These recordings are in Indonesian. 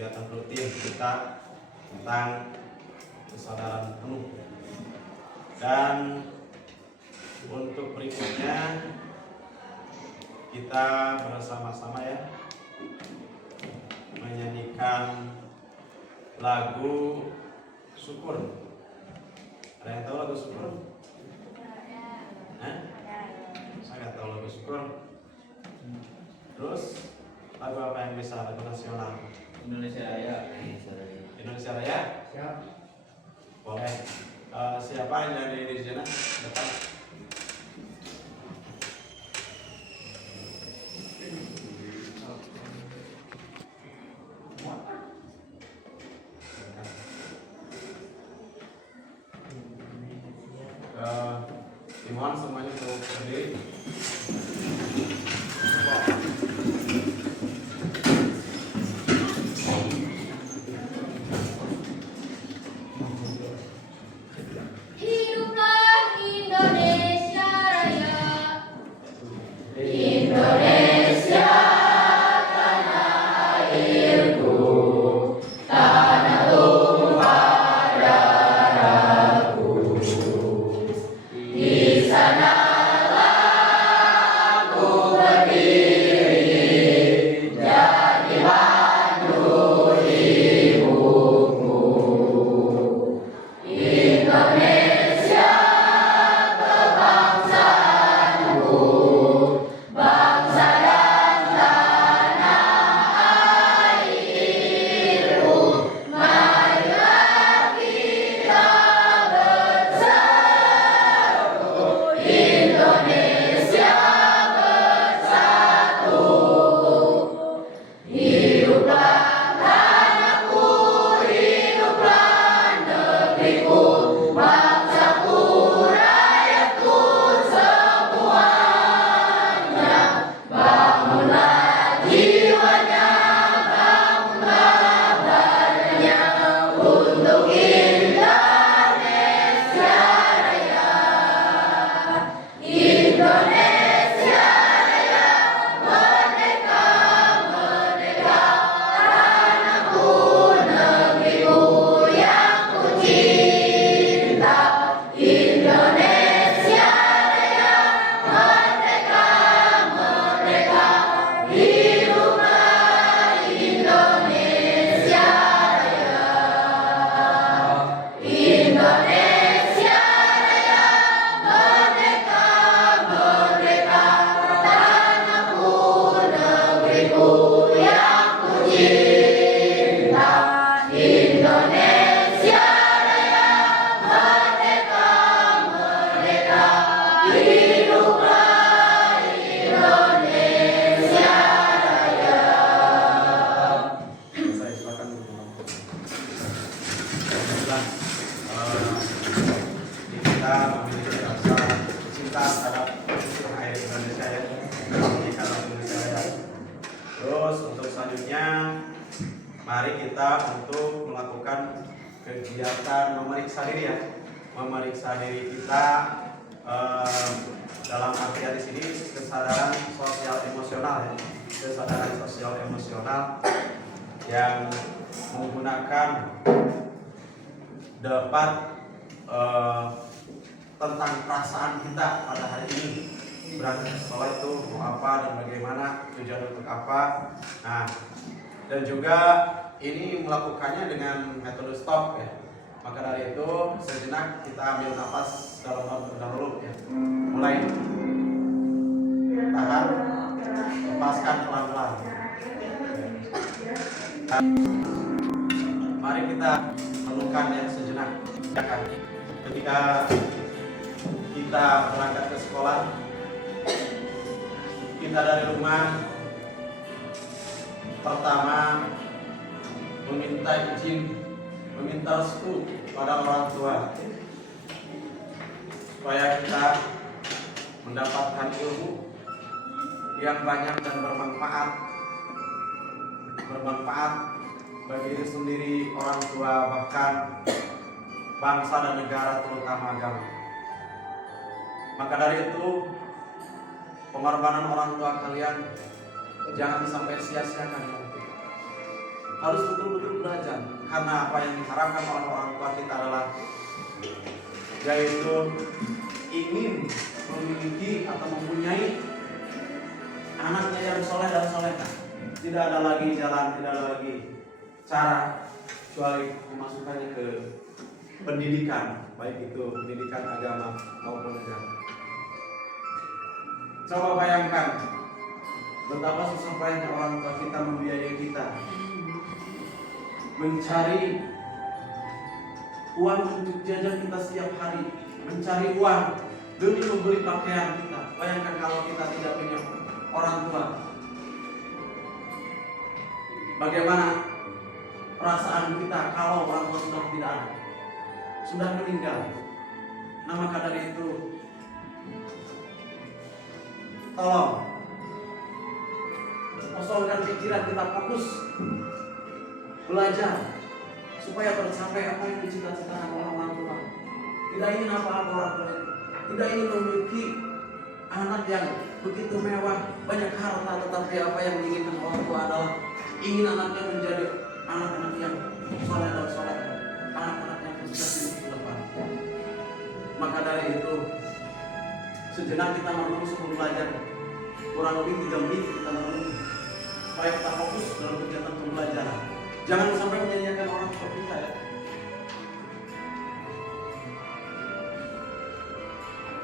kegiatan rutin kita tentang kesadaran penuh. Dan untuk berikutnya kita bersama-sama ya menyanyikan lagu syukur. Ada yang tahu lagu syukur? Saya nggak tahu lagu syukur. Terus lagu apa yang bisa? Lagu nasional? Indonesia Raya. Indonesia Raya? Siap. Boleh. Siapa yang dari di sana? Depan. Dimohon semuanya untuk berdiri. Terus untuk selanjutnya mari kita untuk melakukan kegiatan memeriksa diri ya, memeriksa diri kita dalam artian di sini kesadaran sosial emosional ya, kesadaran sosial emosional yang menggunakan debat tentang perasaan kita pada hari ini, berangkat ke sekolah itu mau apa dan bagaimana, tujuan untuk apa. Nah, dan juga ini melakukannya dengan metode stop ya. Maka dari itu sejenak kita ambil nafas dalam dahulu ya. Mulai tahan, lepaskan pelan-pelan. Mari kita melukan ya sejenak. Ketika kita berangkat ke sekolah, kita dari rumah pertama meminta izin, meminta restu pada orang tua supaya kita mendapatkan ilmu yang banyak dan bermanfaat bagi diri sendiri, orang tua, bahkan bangsa dan negara, terutama agama. Maka dari itu pengorbanan orang tua kalian jangan sampai sia-siakan. Harus betul-betul belajar, karena apa yang diharapkan oleh orang tua kita adalah yaitu ingin memiliki atau mempunyai anaknya yang soleh dan solehah. Tidak ada lagi jalan, tidak ada lagi cara kecuali memasukkannya ke pendidikan, baik itu pendidikan agama maupun negara. Coba bayangkan betapa susah payahnya orang tua kita membiayai kita, mencari uang untuk jajan kita setiap hari, mencari uang demi membeli pakaian kita. Bayangkan kalau kita tidak punya orang tua, bagaimana perasaan kita kalau orang tua sudah tidak ada, sudah meninggal. Nah, maka dari itu tolong kosongkan pikiran kita, fokus belajar supaya tercapai apa yang dicita-citakan oleh orang tua. Tidak ingin apa-apa orang tua itu, tidak ingin memiliki anak yang begitu mewah, banyak harta, tetapi apa yang diinginkan orang tua adalah ingin anaknya menjadi anak-anak yang soleh dan soleh, anak-anak yang sukses di depan. Maka dari itu sejenak kita merenung sebelum belajar, kurang lebih 3 menit kita merenung supaya kita fokus dalam kegiatan pembelajaran. Jangan sampai menyanyiakan orang tua kita ya.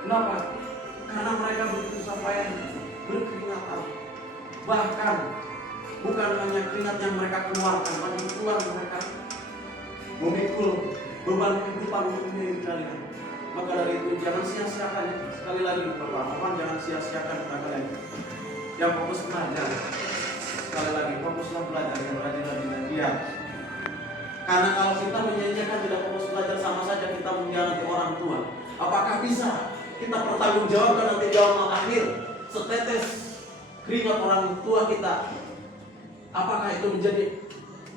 Kenapa? Karena mereka begitu sampai berkeringatan. Bahkan bukan hanya keringat yang mereka keluarkan, tapi keluar mereka memikul beban kehidupan untuk diri kalian. Maka dari itu jangan sia-siakan ya. Sekali lagi Bapak, mohon jangan sia-siakan kalian yang fokus belajar. Sekali lagi fokuslah belajar, yang rajin-rajin dan giat. Karena kalau kita menyanyiakan tidak fokus belajar, sama saja kita mengkhianati orang tua. Apakah bisa kita pertanggungjawabkan nanti di zaman akhir setetes keringat orang tua kita? Apakah itu menjadi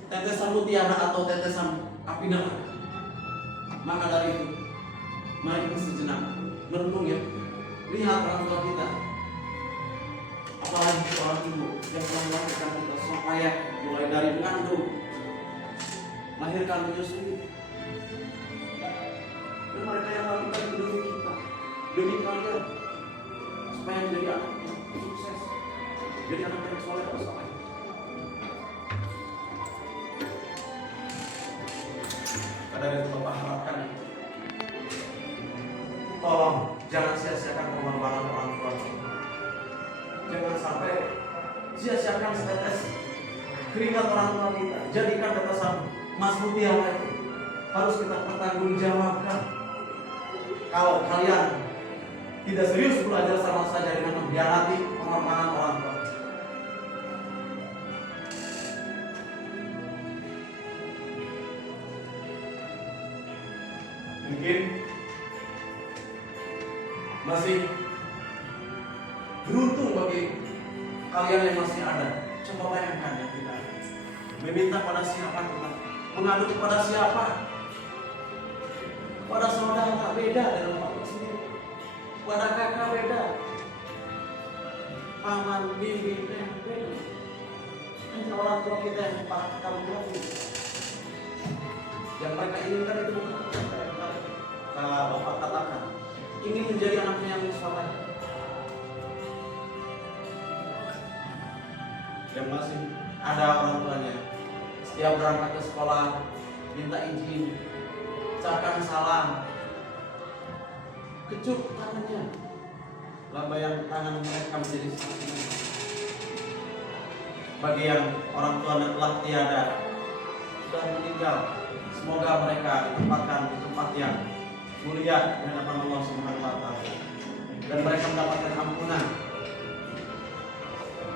tetesan mutiara atau tetesan api neraka? Maka dari itu mari kita sejenak merenung ya. Lihat orang tua kita, apalagi seorang ibu yang telah melahirkan kita supaya mulai dari mengandung, melahirkan, menyusui, dan mereka yang lakukan demi kita, demi kalian, supaya menjadi anak yang sukses, jadi anak yang soleh dan soleh. Dari itu Bapak harapkan, tolong jangan sia-siakan pengorbanan orang tua. Jangan sampai sia-siakan setetes keringat orang tua kita. Jadikan tetesan emas mutiara itu harus kita pertanggungjawabkan. Kalau kalian tidak serius belajar, sama saja dengan mengkhianati pengorbanan orang tua. Mungkin masih beruntung bagi kalian yang masih ada. Coba bayangkan ya, kita meminta pada siapa, kita mengadu kepada siapa, Pada saudara beda dalam makhluk sendiri. Pada kakak beda. Paman, bibi, beda. Hanya orang tua kita yang kamu lagi. Yang mereka inginkan itu bukan kalau Bapak katakan ingin menjadi anaknya yang soleh dan masih ada orang tuanya setiap berangkat ke sekolah minta izin, ucapkan salam, kecup tangannya, lambaian tangan mereka menjadi saksi. Bagi yang orang tuanya telah tiada, sudah meninggal, semoga mereka ditempatkan di tempat yang mulia di hadapan Allah Subhanahu wa Ta'ala, dan mereka mendapatkan ampunan.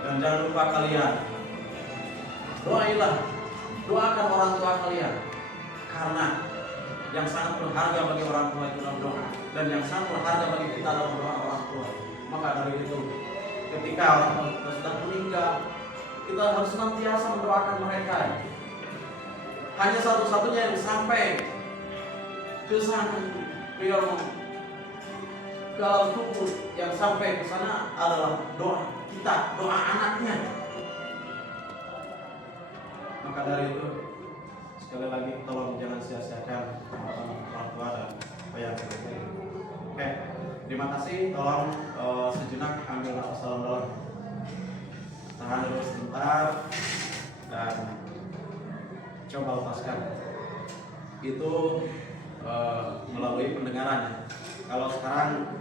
Dan jangan lupa kalian doakan orang tua kalian, karena yang sangat berharga bagi orang tua itu adalah doa, dan yang sangat berharga bagi kita adalah doa orang tua. Maka dari itu, ketika orang tua kita sudah meninggal, kita harus senantiasa mendoakan mereka. Hanya satu-satunya yang sampai ke sana, beliau ke alam kubur, yang sampai ke sana adalah doa kita, doa anaknya. Maka dari itu, sekali lagi tolong jangan sia-siakan orang tua dan apa yang kita pilih. Oke, terima kasih. Tolong sejenak ambil nafas dalam-dalam, tahan dulu sebentar dan coba lepaskan. Itu melalui pendengaran. Kalau sekarang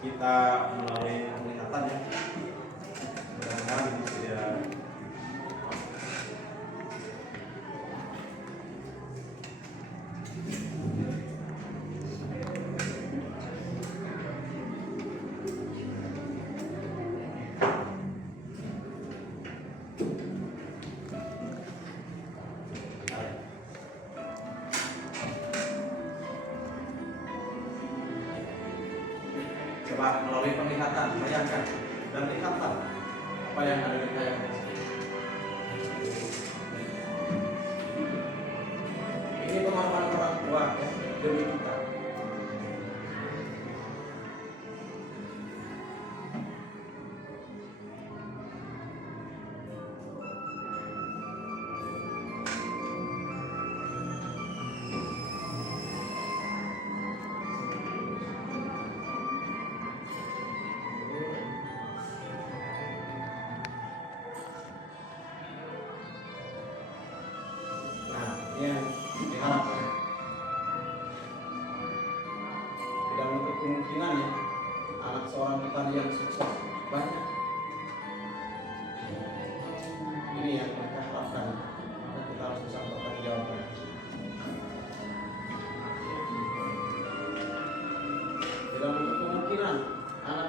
kita melalui penglihatan ya, mudah-mudahan ini tidak. Coba melalui penglihatan, bayangkan dan lihatlah apa yang ada di tayangan. Ini pengorbanan orang tua ya, demi kita. Yang diharapkan tidak menutup kemungkinan ya, anak seorang petani yang sukses banyak. Ini yang mereka harapkan, maka kita harus bisa bertanggung jawab. Tidak menutup kemungkinan anak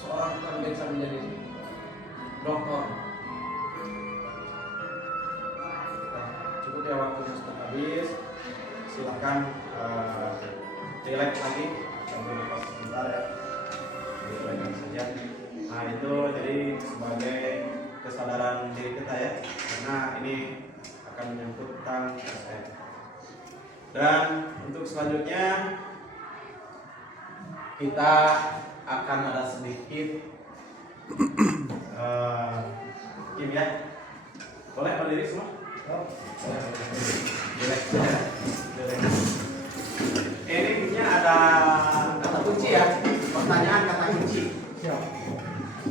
seorang petani bisa menjadi dokter. Ya, waktunya sudah habis. Silakan relax lagi sambil nafas sebentar ya. Relax saja. Nah itu jadi sebagai kesadaran diri kita ya, karena ini akan menyangkut tentang kesehatan. Dan untuk selanjutnya kita akan ada sedikit ya. Boleh berdiri semua? Ini ada kata kunci ya, pertanyaan kata kunci.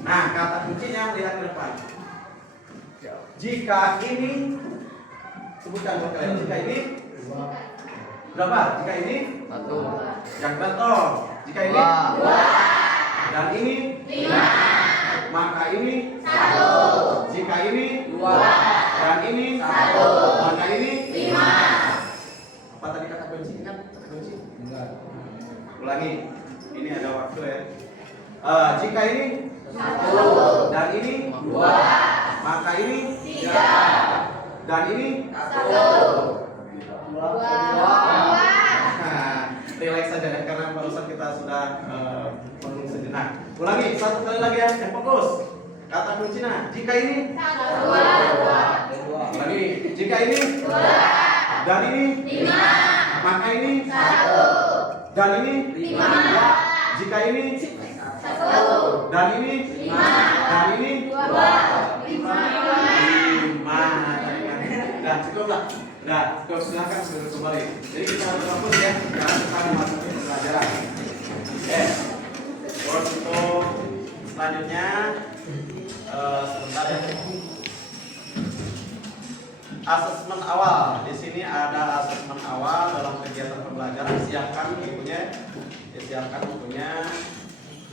Nah, kata kuncinya lihat ke depan. Jika ini, sebutkan buat kalian. Jika ini berapa? Jika ini 1. Yang betul. Jika ini 2. Dan ini 5. Maka ini 1. Jika ini 2. Dan ini 1. Maka ini 5. Apa tadi kata kunci? Ingat kata kunci? Enggak. Ulangi. Ini ada waktu ya. Jika ini 1. Dan ini 2. Maka ini 3. Dan ini 1. 2. Relax saja ya, karena barusan kita sudah menunggu sejenak. Ulangi satu kali lagi ya, yang fokus. Kata kuncinya, jika ini 1. Lagi, jika ini 2. Dan ini 5. Maka ini 1. Dan ini 5. Jika ini 1. Dan ini 5. Dan ini 2. 5. Nah, cukup lah. Nah, cukup, silakan duduk kembali. Jadi kita harus fokus ya, karena kita memasuki pelajaran. Untuk selanjutnya sebentar ya. Asesmen awal. Di sini ada asesmen awal dalam kegiatan pembelajaran. Siapkan bukunya. Disiapkan bukunya.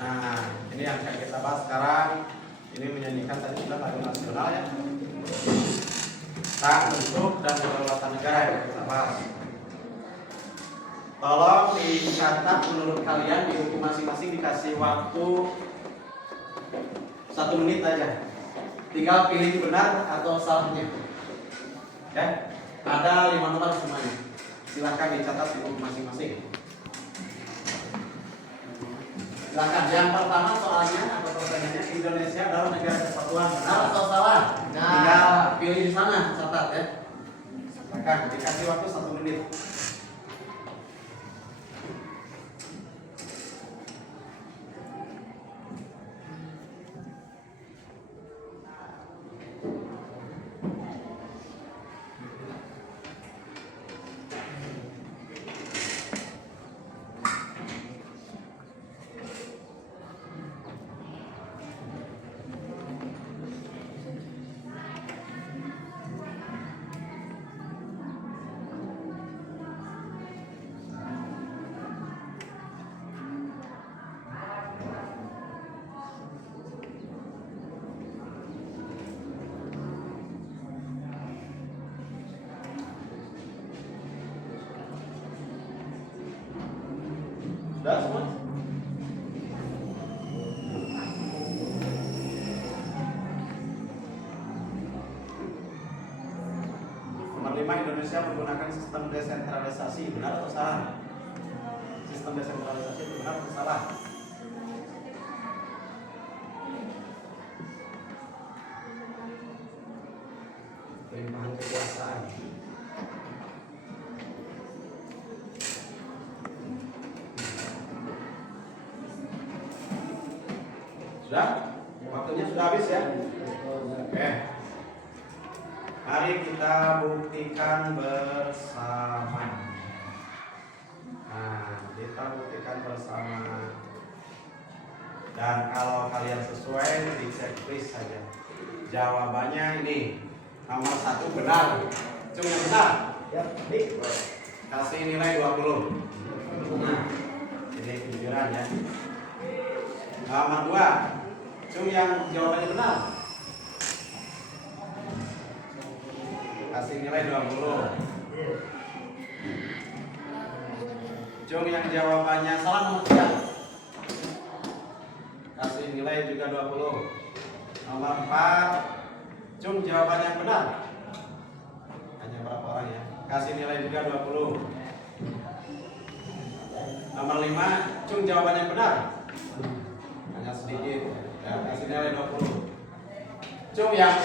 Nah, ini yang akan kita bahas sekarang. Ini menyanyikan tadi kita lagu nasional ya. Tak, bentuk dan kedaulatan negara yang kita bahas. Tolong dicatat menurut kalian di buku masing-masing, dikasih waktu 1 menit aja. Tinggal pilih benar atau salahnya. Ya, ada 5 nomor semuanya. Silakan dicatat di buku masing-masing. Silakan. Yang pertama soalnya atau pertanyaannya, Indonesia adalah negara kesatuan. Benar atau salah? Tinggal pilih di sana, catat ya. Silakan. Dikasih waktu 1 menit. Sudah semua? Nomor 5, Indonesia menggunakan sistem desentralisasi. Benar atau salah? Sistem desentralisasi itu benar atau salah? Pelimpahan kekuasaan. Sudah? Waktunya sudah habis ya? Oke. Mari kita buktikan bersama. Nah, kita buktikan bersama. Dan kalau kalian sesuai, dicek please saja. Jawabannya ini. Nomor 1 benar. Cuma yang benar. Ya, kasih nilai 20. Nah, ini kejujuran ya. Nomor 2. Cung yang jawabannya benar, kasih nilai 20. Cung yang jawabannya salah nomor 3, kasih nilai juga 20. Nomor 4, Cung jawabannya benar, hanya berapa orang ya, kasih nilai juga 20. Nomor 5, Cung jawabannya benar, hanya sedikit. Ya, kasih nilai 20. Cung yang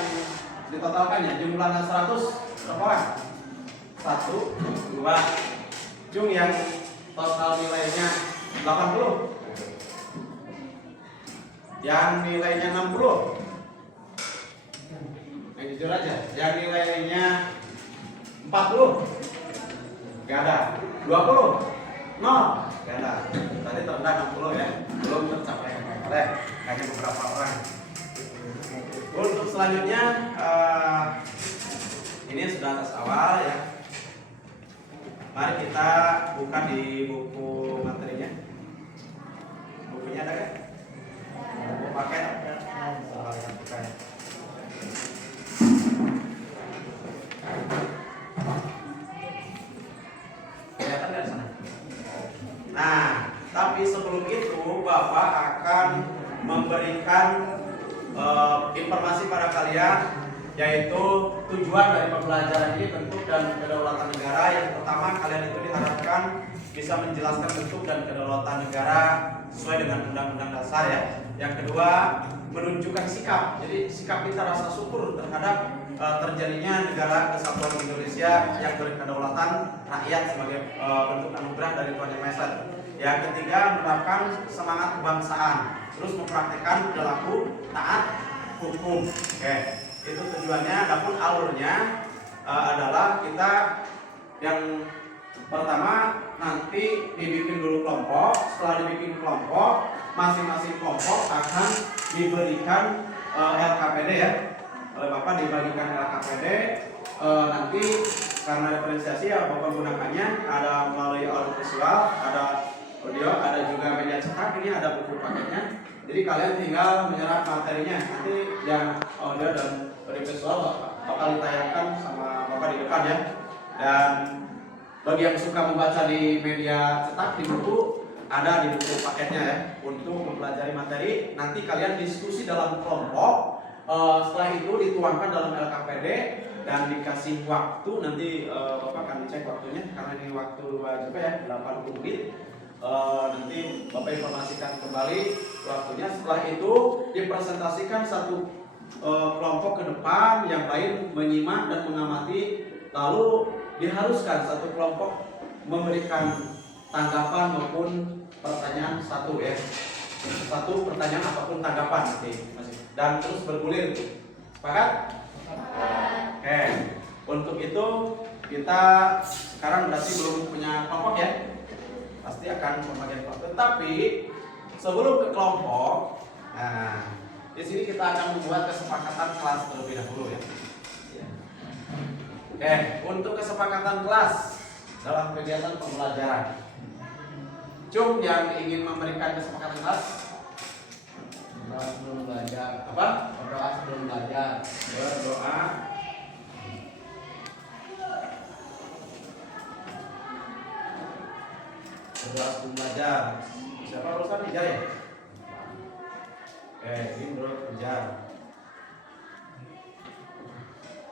ditotalkannya jumlahnya 100 berapa orang? 1, 2. Cung yang total nilainya 80. Yang nilainya 60. Yang jujur aja. Yang nilainya 40. Gak ada. 20. 0. Gak ada. Tadi terendah 60 ya. Belum tercapai oleh hanya beberapa orang. Untuk selanjutnya ini sudah atas awal ya. Mari kita buka di buku materinya. Bukunya ada kan? Buku paket. Buka ya. Kelihatan dari sana. Nah, tapi sebelum itu Bapak akan memberikan informasi pada kalian, yaitu tujuan dari pembelajaran ini, bentuk dan kedaulatan negara. Yang pertama, kalian itu diharapkan bisa menjelaskan bentuk dan kedaulatan negara sesuai dengan undang-undang dasar ya. Yang kedua, menunjukkan sikap. Jadi sikap kita rasa syukur terhadap terjadinya negara kesatuan Indonesia yang berkedaulatan rakyat sebagai bentuk anugerah dari Tuhan Yang Maha Esa. Yang ketiga, menerapkan semangat kebangsaan, terus mempraktikkan perilaku taat hukum. Oke, itu tujuannya. Adapun alurnya adalah kita yang pertama nanti dibikin dulu kelompok. Setelah dibikin kelompok, masing-masing kelompok akan diberikan LKPD ya. Oleh Bapak dibagikan LKPD. Nanti karena diferensiasi ya Bapak gunakannya ada melalui audio visual, ada audio, ada juga media cetak. Ini ada buku paketnya. Jadi kalian tinggal menyerap materinya. Nanti yang audio dan audio visual bakal ditayangkan sama Bapak di depan ya. Dan bagi yang suka membaca di media cetak, di buku, ada di buku paketnya ya, untuk mempelajari materi. Nanti kalian diskusi dalam kelompok. Setelah itu dituangkan dalam LKPD dan dikasih waktu. Nanti Bapak akan cek waktunya karena ini waktu wajib ya, 80 menit. Nanti Bapak informasikan kembali waktunya. Setelah itu dipresentasikan satu kelompok ke depan, yang lain menyimak dan mengamati. Lalu diharuskan satu kelompok memberikan tanggapan maupun pertanyaan satu ya. Satu pertanyaan apapun tanggapan nanti masih. Dan terus bergulir. Sepakat? Oke. Untuk itu kita sekarang berarti belum punya kelompok ya. Pasti akan memakai kelompok. Tetapi sebelum ke kelompok, nah di sini kita akan membuat kesepakatan kelas terlebih dahulu ya. Untuk kesepakatan kelas dalam kegiatan pembelajaran. Cum yang ingin memberikan kesepakatan kelas? Berdoa sebelum belajar. Apa? Berdoa sebelum belajar. Berdoa sebelum belajar. Siapa urusan Ijar ya? Ini menurut Ijar.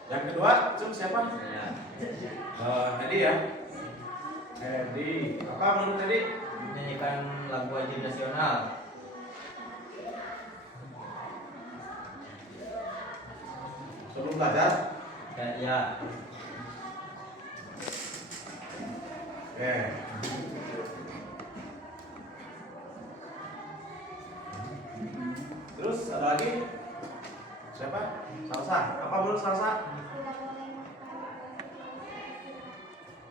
Yang kedua, Cum siapa? Edi ya. Edi. Apa menurut Edi? Menyanyikan lagu wajib nasional. Sebelum belajar? Ya. Terus ada lagi? Siapa? Salsa. Apa menurut Salsa?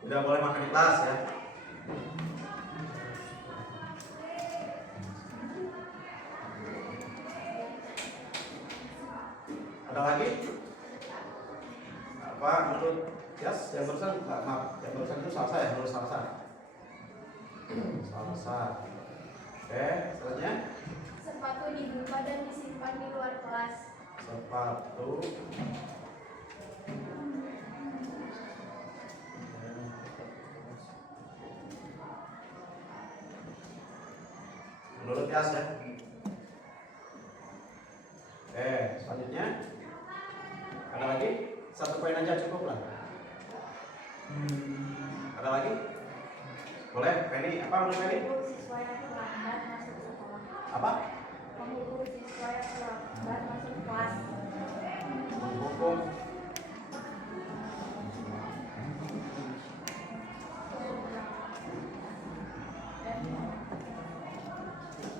Tidak boleh makan di kelas ya. Ada lagi? Apa menurut Yas? Yang barusan, maaf, yang barusan itu Salsa ya, menurut Salsa. Salsa. Selanjutnya. Sepatu dibuka dan disimpan di luar kelas. Sepatu menurut Yas ya. Selanjutnya ada lagi? Satu poin aja cukup lah. Ada lagi? Boleh, Penny. Apa menurut Penny? Siswa yang terlambat masuk sekolah. Apa? Menghukum siswa yang terlambat masuk kelas. Menghukum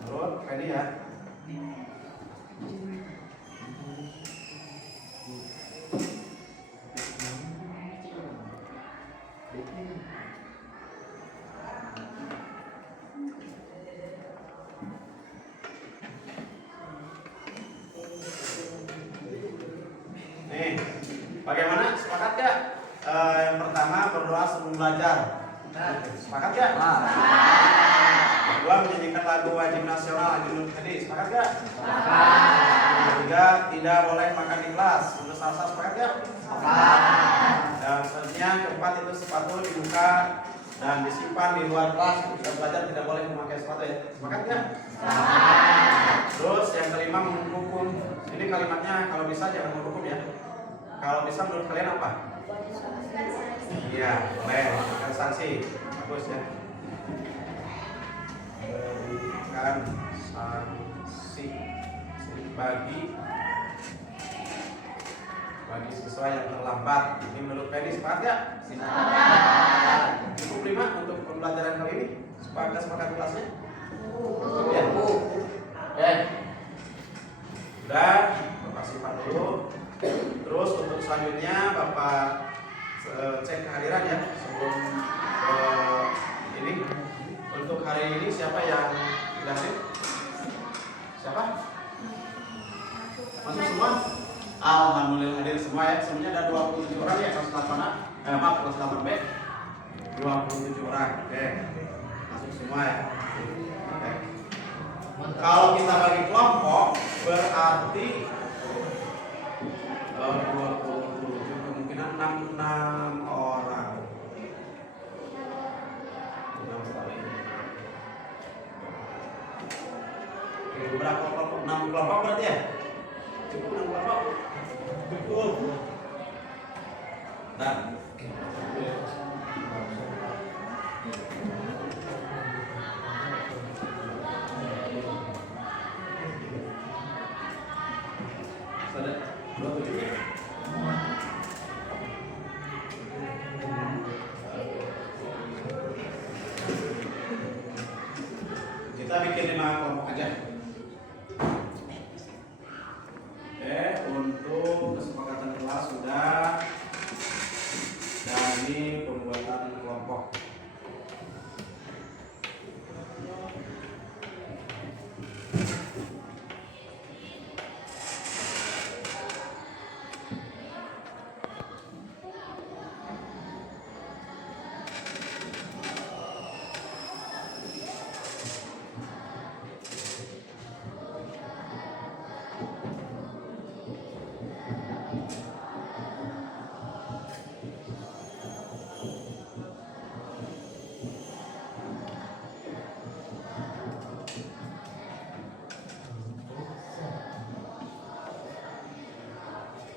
menurut Penny ya. Nih, bagaimana? Sepakat gak? Yang pertama berdoa sebelum belajar. Sepakat gak? Kedua menyanyikan lagu wajib nasional Junun tadi. Sepakat gak? Ketiga tidak boleh makan di kelas. Menurut Salsa sepakat gak? Dan selanjutnya keempat itu sepatu dibuka dan disimpan di luar kelas. Kita belajar tidak boleh memakai sepatu ya. Sepakat gak? Terus yang kelima menghukum. Ini kalimatnya kalau bisa jangan menghukum ya. Kalau bisa menurut kalian apa? Iya, boleh berikan sanksi. Bagus ya. Berikan sanksi bagi bagi siswa yang terlambat. Ini menurut Pedi sepakat ya? Sepakat. Cukup 5 untuk pembelajaran kali ini. Sepakat kelasnya? Cukup ya? Oke. Udah, Bapak simpan dulu. Terus untuk selanjutnya Bapak cek kehadiran ya sebelum ini. Untuk hari ini siapa yang jelasin? Siapa? Masuk semua? Alhamdulillah hadir semua ya. Semuanya ada 27 orang ya kelas 8A. Maaf kelas 8B. 27 orang. Oke. Masuk semua ya. Oke. Kalau kita bagi kelompok berarti 27 kemungkinan 6 orang. 6 kali. Oke, berapa kelompok? 6 kelompok berarti ya? Cukup 6 kelompok? Cukup. Nah. Sudah 27. Kita bikin 5 kelompok aja. Oke, untuk kesepakatan kelas sudah. Dan ini pembuatan kelompok.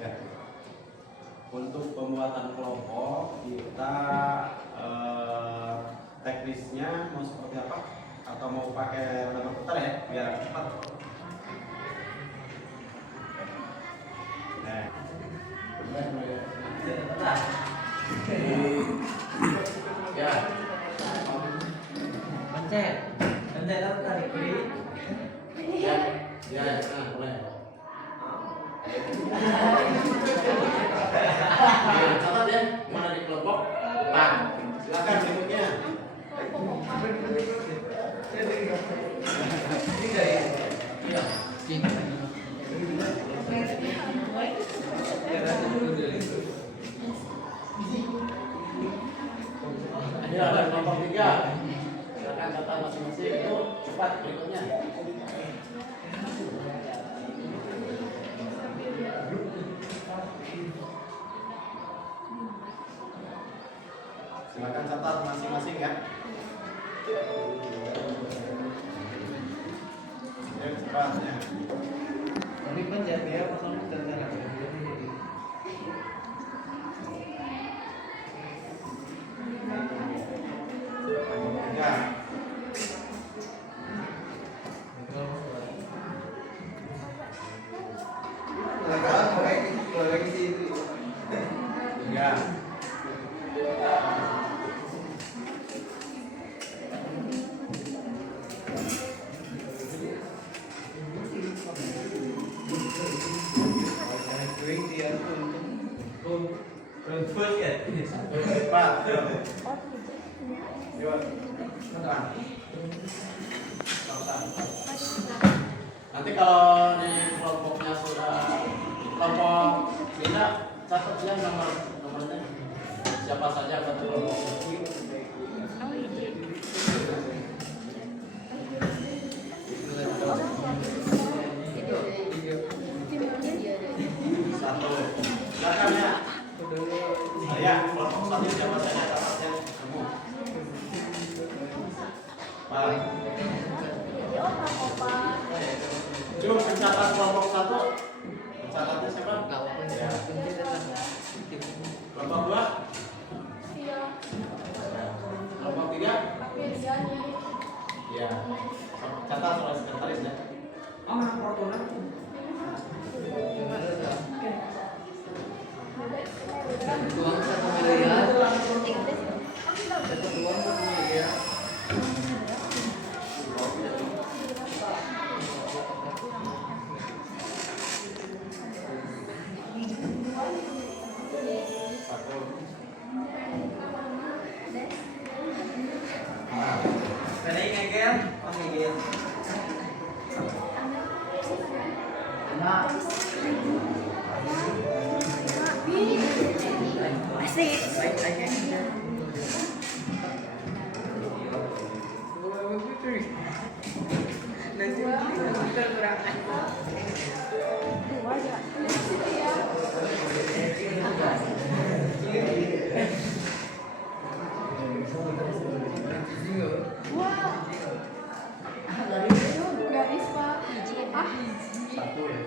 Ya. Untuk pembuatan kelompok kita teknisnya mau seperti apa? Atau mau pakai roda berputar ya biar cepat. Nah. Ya. Pencet. Pencet apa tarik kiri? Ya. Ya, nah, boleh. Catat ya, mana di kelompok? Nah, silakan berikutnya. Ini ada kelompok 3. Silakan catat masing-masing itu cepat berikutnya. Silakan catat masing-masing ya. Cepat ya. Ini pencet ya, pasang pencet ya. Ya. Ya. Cepat. Yuk. Cepat. Nanti kalau di kelompoknya sudah kelompok tidak catat ya nomornya siapa saja satu kelompok. Satu. Silakan ya. Saya kelompok satu siapa saja catatnya kamu. Baik. Cuk, pencatat kelompok 1. Pencatatnya siapa? Ya. Kelompok 2? Kelompok 3? Ya. Catat oleh sekretaris ya. Sana yung ngegel? Oh, ngegel. Nah. Asik. Dua aja. Wah. Garis Pak. Ah. Satu ya.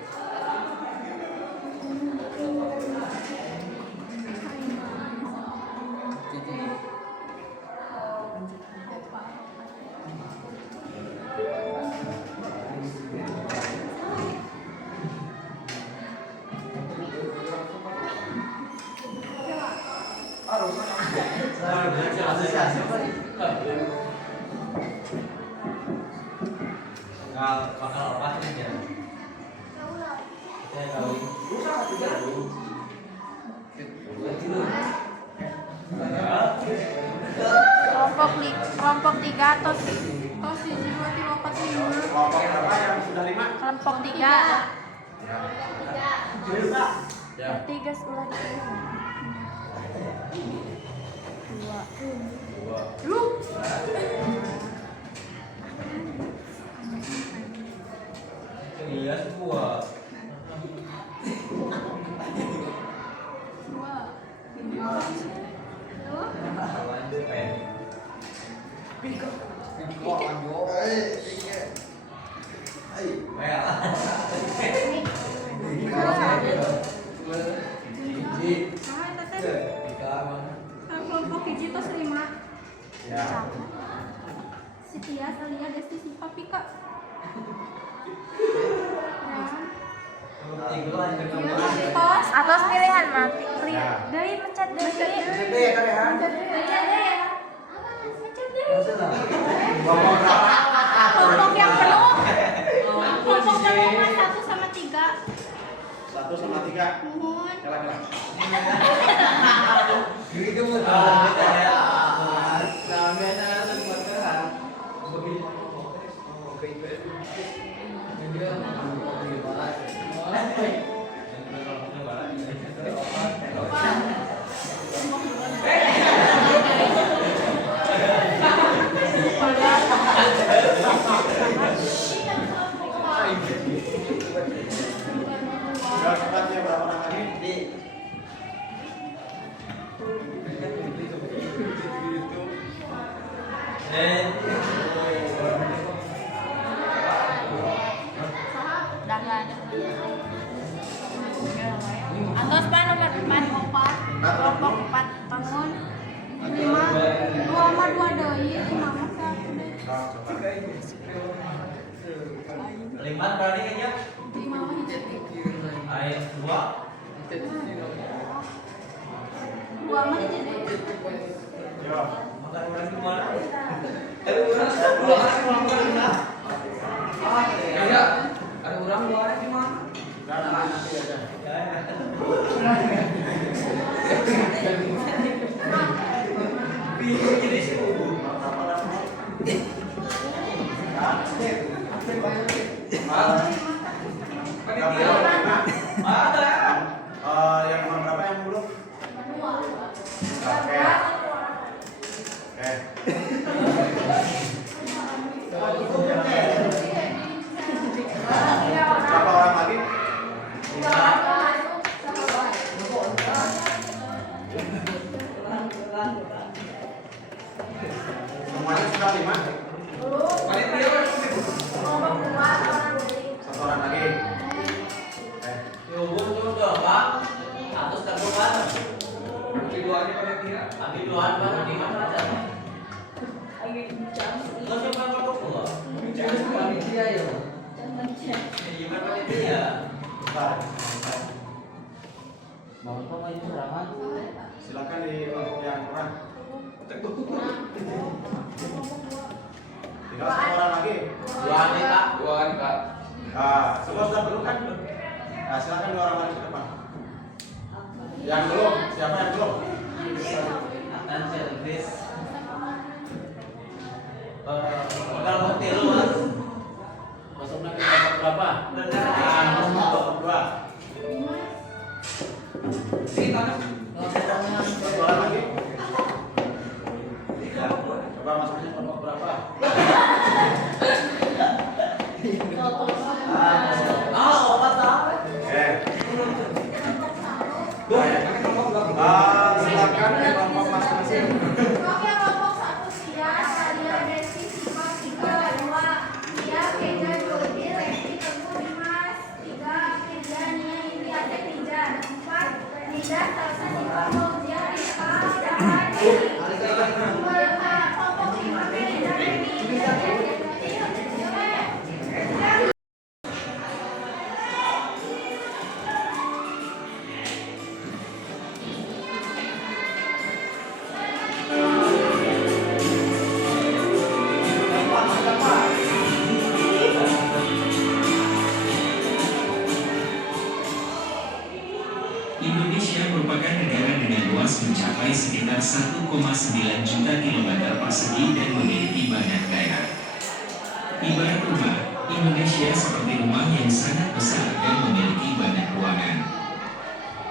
Bakal lepas nih ya. Saya tahu. Kelompok 3 tos hiji dua tiga empat lima. Kelompok berapa yang sudah 5? Kelompok 3. Ya. 3 setelah diterima. 2. Lu. Iya semua. 2. Kelompok hiji tos 5. Ya. Si Tias, Alia, Desti, Siva, Pika. Tos atas pilihan mah. Dari mencet dari. Mencet deh. Kelompok berapa? Kelompok yang penuh. Kelompok penuh mah 1 sama 3. 1 sama 3. Mohon. Kela-kela. Tempatnya berapa orang lagi? Udah nggak ada. Atas pak nomor 4. Kelompok 4 bangun. 5 2 sama 2 deui 5 sama 1 deh. 5 berani aja. 5 sama hiji. Ayo 2. 2 sama hiji deh. Yo. Makan orang di mana? Ada orang dua orang di mana? Nah, nanti aja. Bingung jadi subuh. Yang nomor berapa yang belum? Oke. Berapa orang lagi? Semuanya sudah 5? Satu orang lagi. Pak. Atas tabuhan. Keduanya pada pihak. Abi doan mana di mana aja? Lo siapa yang mau pulang? Bicara panitia ya. Jadi mana dia? Mau apa ini serangan? Silakan di kelompok yang kurang. Tinggal satu orang lagi. Doan nih Kak. Duaan kak. Nah, semua sudah belum kan? Nah, silakan 2 orang lagi ke depan. Yang belum, siapa yang belum? Dan servis. Ibarat rumah, Indonesia seperti rumah yang sangat besar dan memiliki banyak ruangan.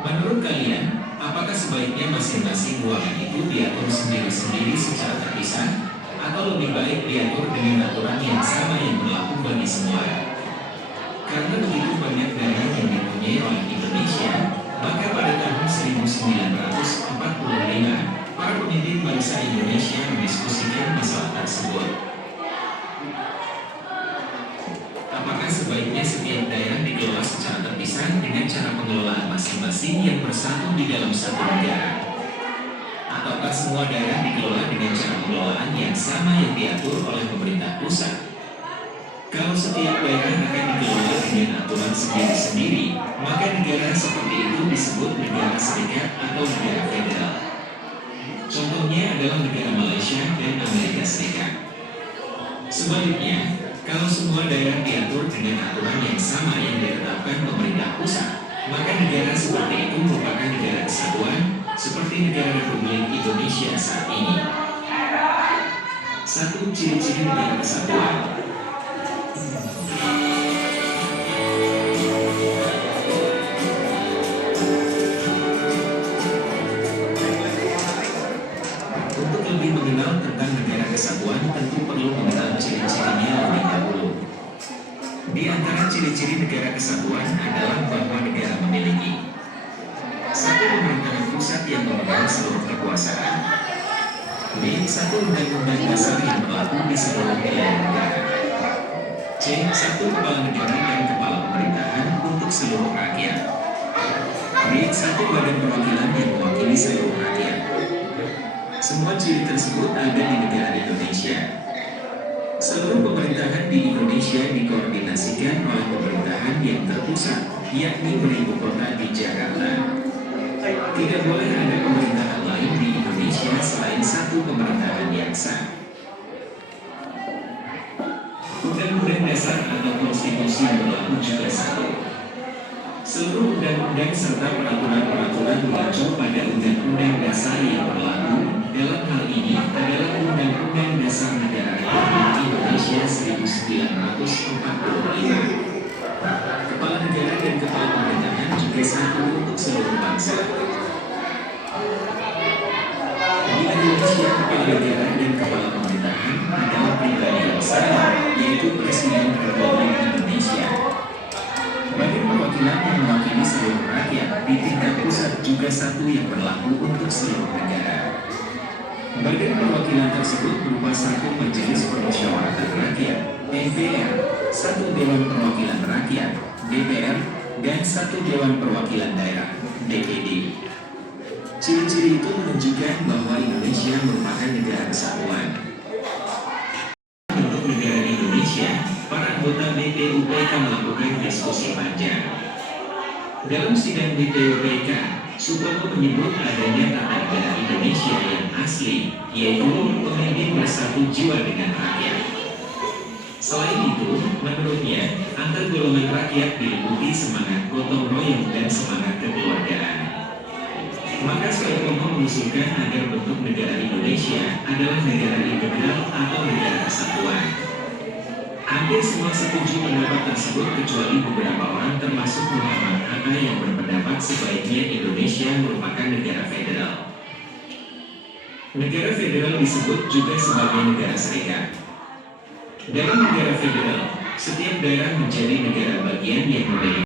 Menurut kalian, apakah sebaiknya masing-masing ruangan itu diatur sendiri-sendiri secara terpisah? Atau lebih baik diatur dengan aturan yang sama yang berlaku bagi semua? Karena begitu banyak daerah yang dipunyai oleh Indonesia, maka pada tahun 1945, para pemimpin bangsa Indonesia mendiskusikan masalah tersebut. Apakah sebaiknya setiap daerah dikelola secara terpisah dengan cara pengelolaan masing-masing yang bersatu di dalam satu negara? Ataukah semua daerah dikelola dengan cara pengelolaan yang sama yang diatur oleh pemerintah pusat? Kalau setiap daerah akan dikelola dengan aturan sendiri-sendiri, maka negara seperti itu disebut negara serikat atau negara federal. Contohnya adalah negara Malaysia dan Amerika Serikat. Sebaliknya, kalau semua daerah diatur dengan aturan yang sama yang ditetapkan pemerintah pusat, maka negara seperti itu merupakan negara kesatuan, seperti negara Republik Indonesia saat ini. 1. Ciri-ciri negara kesatuan. Untuk lebih mengenal tentang negara kesatuan, tentu perlu mengenal ciri-cirinya lebih dahulu. Di antara ciri-ciri negara kesatuan adalah bahwa negara memiliki 1. Pemerintahan pusat yang memegang seluruh kekuasaan. B. 1. Undang-undang dasar yang berlaku di seluruh wilayah negara. C. 1. Kepala negara dan kepala pemerintahan untuk seluruh rakyat. D. 1. Badan perwakilan yang mewakili seluruh rakyat. Semua ciri tersebut ada di negara Indonesia. Seluruh pemerintahan di Indonesia dikoordinasikan oleh pemerintahan yang terpusat, yakni beribu kota di Jakarta. Tidak boleh ada pemerintahan lain di Indonesia selain satu pemerintahan yang sah. Undang-undang dasar atau konstitusi yang berlaku juga satu. Seluruh undang-undang serta peraturan-peraturan mengacu pada undang-undang dasar yang berlaku. Dalam hal ini adalah Undang-Undang Dasar Negara Republik Indonesia 1945. Kepala negara dan kepala pemerintahan juga satu untuk seluruh bangsa. Di Indonesia, kepala negara dan kepala pemerintahan adalah pribadi yang sama, yaitu Presiden Republik Indonesia. Badan perwakilan yang mewakili seluruh rakyat di tingkat pusat juga satu yang berlaku untuk seluruh negara. Badan perwakilan tersebut berupa 1. Majelis Permusyawaratan Rakyat (MPR), 1. Dewan Perwakilan Rakyat (DPR), dan 1. Dewan Perwakilan Daerah (DPD). Ciri-ciri itu menunjukkan bahwa Indonesia merupakan negara kesatuan. Untuk negara Indonesia, para anggota BPUPK melakukan diskusi panjang. Dalam sidang BPUPK, Sutomo menyebut adanya tata negara Indonesia yang asli, yaitu pemimpin bersatu jiwa dengan rakyat. Selain itu, menurutnya, antar golongan rakyat diliputi semangat gotong royong dan semangat kekeluargaan. Maka Sutomo mengusulkan agar bentuk negara Indonesia adalah negara integral atau negara kesatuan. Hampir semua setuju pendapat tersebut kecuali beberapa orang termasuk Muhammad Hatta yang berpendapat sebaiknya Indonesia merupakan negara federal. Negara federal disebut juga sebagai negara serikat. Dalam negara federal, setiap daerah menjadi negara bagian yang memiliki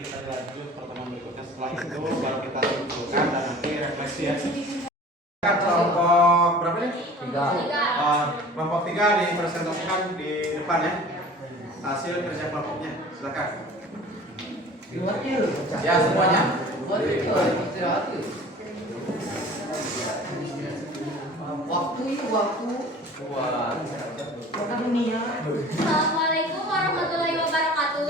kita lanjut pertemuan berikutnya setelah itu baru kita simpulkan dan nanti refleksi ya. Kelompok berapa nih? 3. Kelompok 3 dipresentasikan di depan ya. Hasil kerja kelompoknya. Silakan. Ya semuanya. Waktu. Assalamualaikum warahmatullahi wabarakatuh.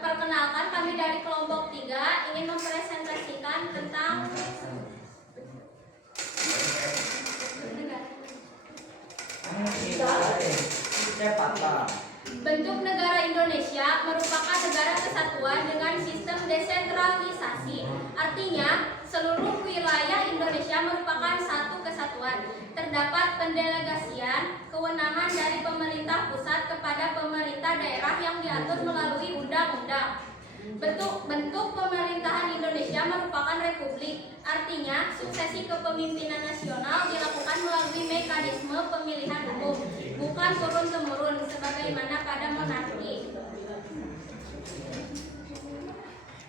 Perkenalkan, kami dari kelompok 3 ingin mempresentasikan tentang bentuk negara Indonesia merupakan negara kesatuan dengan sistem desentralisasi. Artinya, seluruh wilayah Indonesia merupakan satu kesatuan. Terdapat pendelegasian kewenangan dari pemerintah pusat kepada pemerintah daerah yang diatur melalui undang-undang. Bentuk pemerintahan Indonesia merupakan republik. Artinya, suksesi kepemimpinan nasional dilakukan melalui mekanisme pemilihan umum, bukan turun-temurun sebagaimana pada monarki.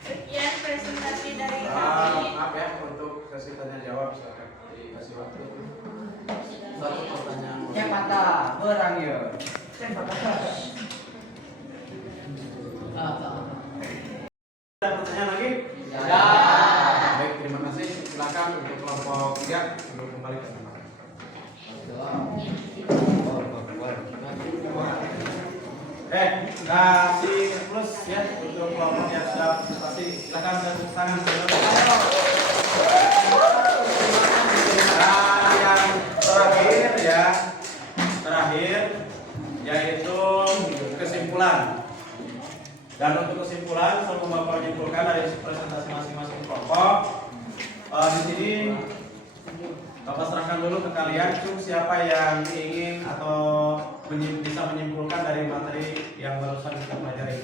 Sekian presentasi dari kami. Maaf ya untuk sesi tanya jawab, silakan dikasih waktu. Satu pertanyaan. Berang ya. Ada pertanyaan lagi? Ya. Baik, terima kasih. Silakan untuk kelompok 3 sebelum kembali ke tempat. Kasih plus ya untuk kelompok yang sudah presentasi. Silakan tepuk tangan. Nah, yang terakhir yaitu kesimpulan. Dan untuk kesimpulan, sebelum Bapak menyimpulkan dari presentasi masing-masing kelompok, di sini Bapak serahkan dulu ke kalian, siapa yang ingin atau bisa menyimpulkan dari materi yang barusan kita pelajari.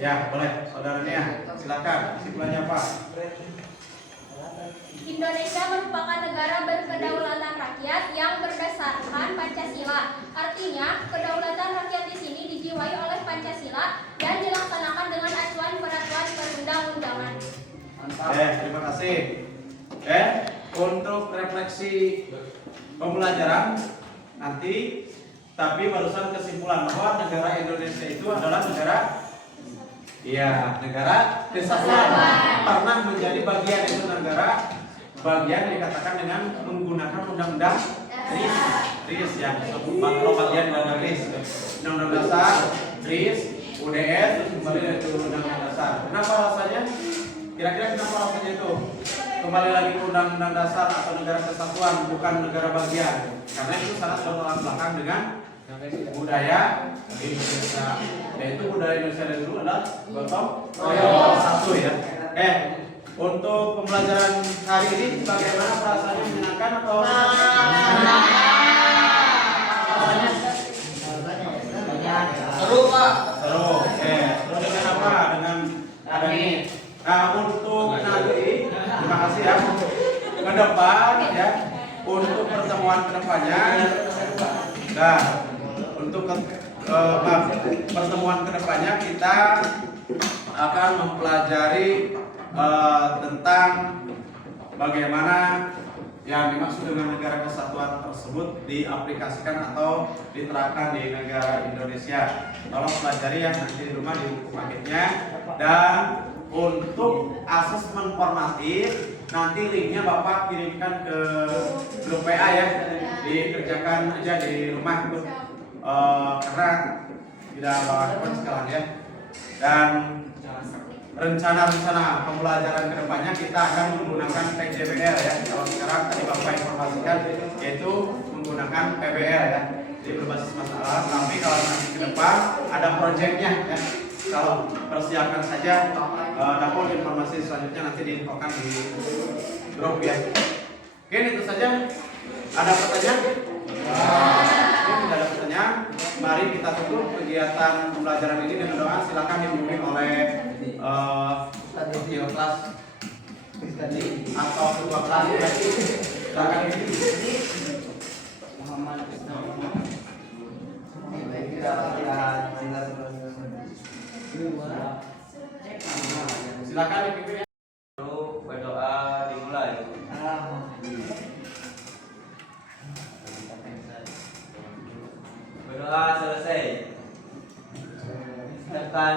Ya, boleh, Saudara Nia, silakan. Kesimpulannya apa? Indonesia merupakan negara berkedaulatan rakyat yang berdasarkan Pancasila. Artinya, kedaulatan rakyat di sini dijiwai oleh Pancasila dan dilaksanakan dengan acuan peraturan perundang-undangan. Terima kasih. Untuk refleksi pembelajaran nanti, tapi barusan kesimpulan bahwa negara Indonesia itu adalah negara kesatuan. Pernah menjadi bagian itu negara bagian dikatakan dengan menggunakan undang-undang RIS yang disebut kalau bagian dari RIS, undang-undang dasar, RIS, UDS, terus kembali dari undang-undang dasar. Kenapa alasannya? Kira-kira kenapa alasannya itu? Kembali lagi ke undang-undang dasar atau negara kesatuan, bukan negara bagian. Karena itu sangat bertolak belakang dengan budaya Indonesia. Yaitu budaya Indonesia dari dulu adalah gotong royong satu ya. Untuk pembelajaran hari ini bagaimana perasaannya, menyenangkan atau Seru, Pak. seru? Seru dengan apa? Dengan ada ini. Nah, untuk nanti terima kasih ya. Ke depan ya. Untuk pertemuan kedepannya. Nah, untuk pertemuan kedepannya kita akan mempelajari tentang bagaimana yang dimaksud dengan negara kesatuan tersebut diaplikasikan atau diterapkan di negara Indonesia. Tolong pelajari ya nanti di rumah di buku paketnya. Dan untuk asesmen formatif nanti linknya Bapak kirimkan ke grup PA ya. Dikerjakan aja di rumah karena tidak bawa sekarang ya. Dan rencana pembelajaran kedepannya kita akan menggunakan PJBL ya. Kalau sekarang tadi Bapak informasikan yaitu menggunakan PBL ya, jadi berbasis masalah. Tapi kalau nanti ke depan ada proyeknya ya. Kalau persiapkan saja, dapur informasi selanjutnya nanti diinfokan di grup ya. Oke, itu saja. Ada pertanyaan? Tidak ada pertanyaan. Mari kita tutup kegiatan pembelajaran ini dengan doa. Silakan dibimbing oleh wakil kelas atau ketua kelas ya. Silakan. Silakan dipimpin. Berdoa dimulai. Berdoa selesai. Tekan